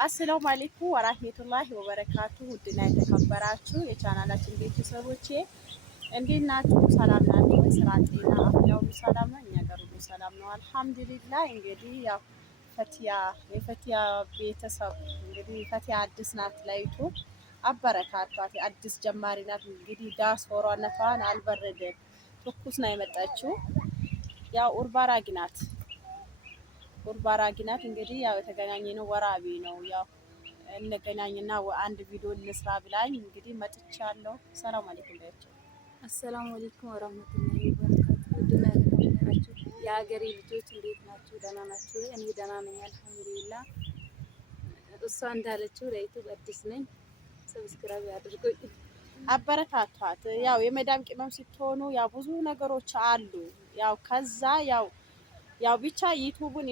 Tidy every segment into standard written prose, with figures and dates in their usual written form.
አሰላሙ አለይኩም ወራህመቱላሂ ወበረካቱ። ውድና የተከበራችሁ የቻናላችን ቤተሰቦቼ እንዴት ናችሁ? ሰላም ናችሁ? ስራ፣ ጤና፣ አፍያው ሰላም ነው? እኛ ጋር ሁሉ ሰላም ነው አልሐምዱሊላህ። እንግዲህ ያው የፈቲያ ቤተሰብ እንግዲህ ፈቲያ አዲስ ናት ላይቱ አበረታቷት። አዲስ ጀማሪ ናት። እንግዲህ ዳስፖራነቷን አልበረደም። ትኩስ ነው የመጣችው። ያው ኡርባራጊ ናት። እንግዲህ ያው የተገናኘነው ወራቤ ነው። ያው እንገናኝና አንድ ቪዲዮ እንስራ ብላኝ እንግዲህ መጥቻለሁ። ሰላም አለይኩም ባያቸው። አሰላሙ አለይኩም ወራህመቱላሂ ወበረካቱ። ውድና የተከበራችሁ የሀገሬ ልጆች እንዴት ናችሁ? ደህና ናችሁ? እኔ ደህና ነኝ አልሐምዱሊላህ። እሷ እንዳለችው ለዩቲዩብ አዲስ ነኝ። ሰብስክራይብ አድርጉኝ፣ አበረታቷት። ያው የመዳም ቅመም ስትሆኑ ያው ብዙ ነገሮች አሉ። ያው ከዛ ያው ብቻ ዩቲዩብን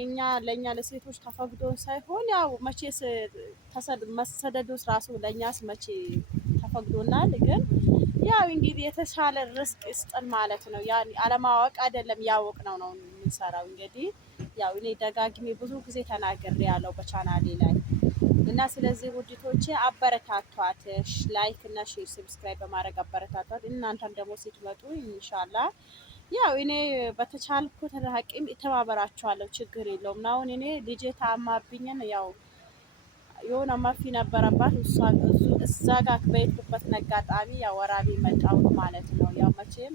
ለኛ ለሴቶች ተፈቅዶን ሳይሆን ያው መቼስ መሰደዱስ ራሱ ለኛስ መቼ ተፈቅዶናል። ግን ያው እንግዲህ የተሻለ ርስቅ ይስጠን ማለት ነው። ያን አለማወቅ አይደለም ያወቅነው ነው የምንሰራው። እንግዲህ ያው እኔ ደጋግሜ ብዙ ጊዜ ተናግሬ ያለው በቻናሌ ላይ እና ስለዚህ ውድቶቼ አበረታቷት። ላይክ እና ሼር ሰብስክራይብ በማድረግ አበረታቷት። እናንተም ደግሞ ስትመጡ ኢንሻአላህ ያው እኔ በተቻልኩት አቅም እተባበራችኋለሁ። ችግር የለውም። አሁን እኔ ልጄ ታማብኝን ያው የሆነ መርፌ ነበረባት እዛ ጋር በሄድኩበት አጋጣሚ ያው ወራቤ መጣሁ ማለት ነው። ያው መቼም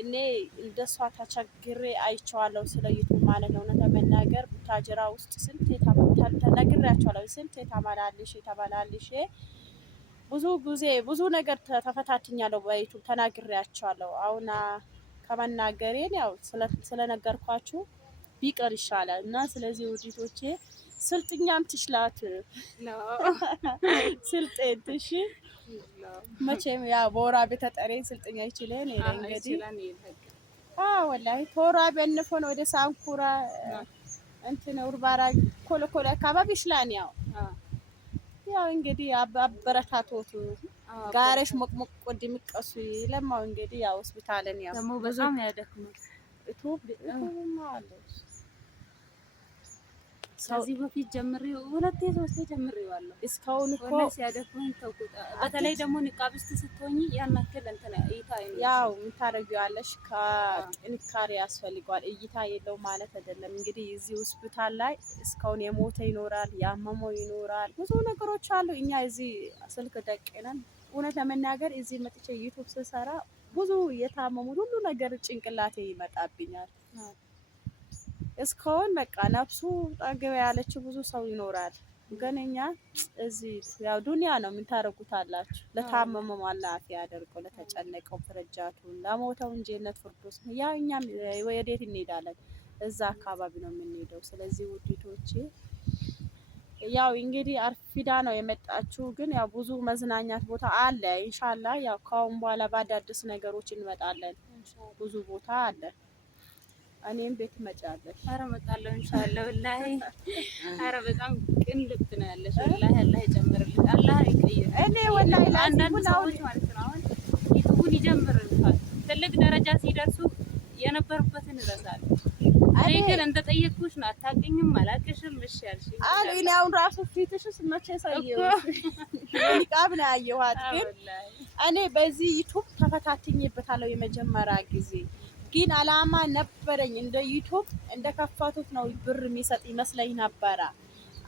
እኔ እንደሷ ተቸግሬ አይቼዋለሁ ስለ ዩቲዩብ ማለት ነው። እውነት ለመናገር ቡታጅራ ውስጥ ስንት ተነግሬያቸዋለሁ። ስንት ተመላልሼ ብዙ ጊዜ ብዙ ነገር ተፈታትኛለሁ። በዩቲዩብ ተናግሬያቸዋለሁ። አሁን ከመናገሬን ያው ስለነገርኳችሁ ቢቀር ይሻላል እና ስለዚህ ውዲቶቼ ስልጥኛም ትችላት ስልጤን ትሽ መቼም ያ በወራ ቤተጠሬ ስልጥኛ ይችላል። እንግዲህ ወላሂ ተወራ በእንፎን ወደ ሳንኩራ እንትን ኡርባራ ኮለኮለ አካባቢ ይችላል። ያው እንግዲህ አበረታቶቱ ጋረሽ ሞቅሞቅ ወድ የሚቀሱ ለማው እንግዲህ ያው ሆስፒታልን ያው ደግሞ በጣም ያደክማል። ከዚህ በፊት ጀምሬው ሁለቴ ሶስቴ ጀምሬዋለሁ። እስካሁን እኮ ሲያደክመኝ ተውኩት። በተለይ ደግሞ ንቃብስት ስትሆኚ ያን ያክል እንትን እይታ ያው የምታደርጊዋለሽ ከጥንካሬ ያስፈልገዋል። እይታ የለው ማለት አይደለም። እንግዲህ እዚህ ሆስፒታል ላይ እስካሁን የሞተ ይኖራል፣ ያመመው ይኖራል፣ ብዙ ነገሮች አሉ። እኛ እዚህ ስልክ ደቅነን እውነት ለመናገር እዚህ መጥቼ ዩቲዩብ ስሰራ ብዙ የታመሙ ሁሉ ነገር ጭንቅላቴ ይመጣብኛል። እስካሁን በቃ ነፍሱ ጠግበ ያለችው ብዙ ሰው ይኖራል። ግን እኛ እዚህ ያው ዱንያ ነው የምታረጉታላችሁ። ለታመመው አላህ አፊያ ያደርገው፣ ለተጨነቀው ፍረጃቱን፣ ለሞተው ጀነት ፍርዶስ ነው። ያው እኛም ወዴት እንሄዳለን? እዛ አካባቢ ነው የምንሄደው። ስለዚህ ውዲቶቼ ያው እንግዲህ አርፊዳ ነው የመጣችው። ግን ያው ብዙ መዝናኛት ቦታ አለ። ኢንሻአላህ ያው ካሁን በኋላ ባዳዲስ ነገሮች እንመጣለን። ብዙ ቦታ አለ። እኔም ቤት መጫለሽ። ኧረ እመጣለሁ ኢንሻአላህ። ወላሂ ኧረ በጣም ቅን ልብ ነው ያለሽ። ወላሂ አላህ ይጨምርልሽ፣ አላህ ይቀይር። እኔ ወላሂ አንዳንድ ሰዎች ማለት ነው አሁን ዩቲዩብን ይጀምሩታል፣ ትልቅ ደረጃ ሲደርሱ የነበሩበትን ይረሳሉ። እኔ ግን እንደጠየቅኩሽ ነው። አታውቂኝም፣ አላውቅሽም። እሺ ያልሽኝ እኔ አሁን ራሱ ፊትሽስ መቼ ሰየው ንቃብ ነው ያየኋት። ግን እኔ በዚህ ዩቲዩብ ተፈታትኜበታለሁ የመጀመሪያ ጊዜ። ግን አላማ ነበረኝ እንደ ዩቲዩብ እንደከፈቱት ነው ብር የሚሰጥ ይመስለኝ ነበረ።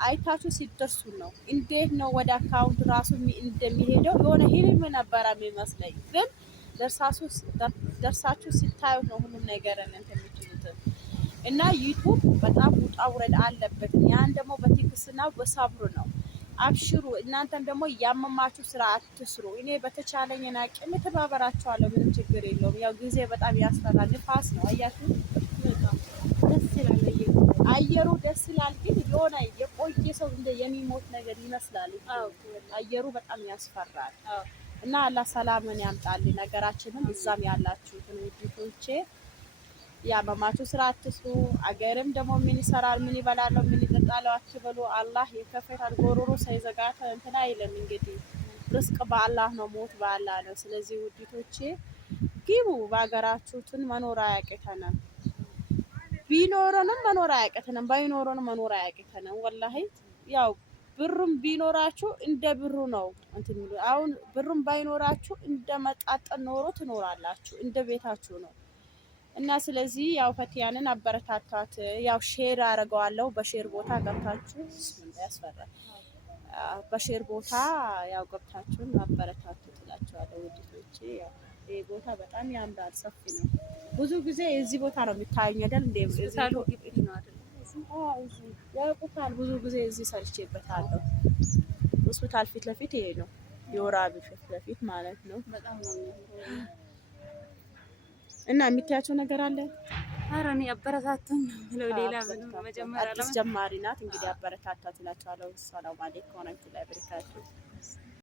አይታችሁ ሲደርሱ ነው እንዴት ነው ወደ አካውንት ራሱ እንደሚሄደው የሆነ ህልም ነበረ የሚመስለኝ። ግን ደርሳችሁ ስታዩት ነው ሁሉም ነገር እንትን የምትሉት። እና ዩቲዩብ በጣም ውጣ ውረድ አለበት። ያን ደግሞ በትዕግስትና በሰብር ነው። አብሽሩ። እናንተም ደግሞ እያመማችሁ ስራ አትስሩ። እኔ በተቻለኝ አቅም ተባበራችኋለሁ። ምንም ችግር የለውም። ያው ጊዜ በጣም ያስፈራል። ንፋስ ነው አያችሁ። ደስ ይላል አየሩ ደስ ይላል። ግን የሆነ የቆየ ሰው እንደ የሚሞት ነገር ይመስላል። አየሩ በጣም ያስፈራል። እና አላህ ሰላምን ያምጣልኝ ነገራችንን። እዛም ያላችሁትን ውድቶቼ ያመማችሁ ስራ አትስሩ። አገርም ደግሞ ምን ይሰራል፣ ምን ይበላል፣ ምን ይጠጣል አትበሉ። አላህ የከፈታል ጎሮሮ ሳይዘጋት እንትና አይልም። እንግዲህ ርስቅ በአላህ ነው፣ ሞት በአላህ ነው። ስለዚህ ውድቶቼ ግቡ። በአገራችሁትን መኖር አያቅተንም። ቢኖረንም መኖር አያቅተንም፣ ባይኖረንም መኖር አያቅተንም። ወላሂ ያው ብሩም ቢኖራችሁ እንደ ብሩ ነው እንትን። አሁን ብሩም ባይኖራችሁ እንደ መጣጠን ኖሮ ትኖራላችሁ፣ እንደ ቤታችሁ ነው። እና ስለዚህ ያው ፈቲያንን አበረታቷት። ያው ሼር አደርገዋለሁ። በሼር ቦታ ገብታችሁ ያስፈራል። በሼር ቦታ ያው ገብታችሁን አበረታቱ ትላችኋለሁ ውድቶቼ። ያው ይሄ ቦታ በጣም ያምራል፣ ሰፊ ነው። ብዙ ጊዜ እዚህ ቦታ ነው የሚታየኝ አይደል? እንደ ያውቁታል። ብዙ ጊዜ እዚህ ሰርቼበታለሁ። ሆስፒታል ፊት ለፊት ይሄ ነው፣ የወራቢ ፊት ለፊት ማለት ነው። በጣም ነው እና የሚታያቸው ነገር አለ። ኧረ እኔ አበረታቱኝ ነው ሌላ ምንም። መጀመሪያ አዲስ ጀማሪ ናት እንግዲህ አበረታታት እላቸዋለሁ። ሰላም አለይኩም ወራህመቱላሂ ወበረካቱ።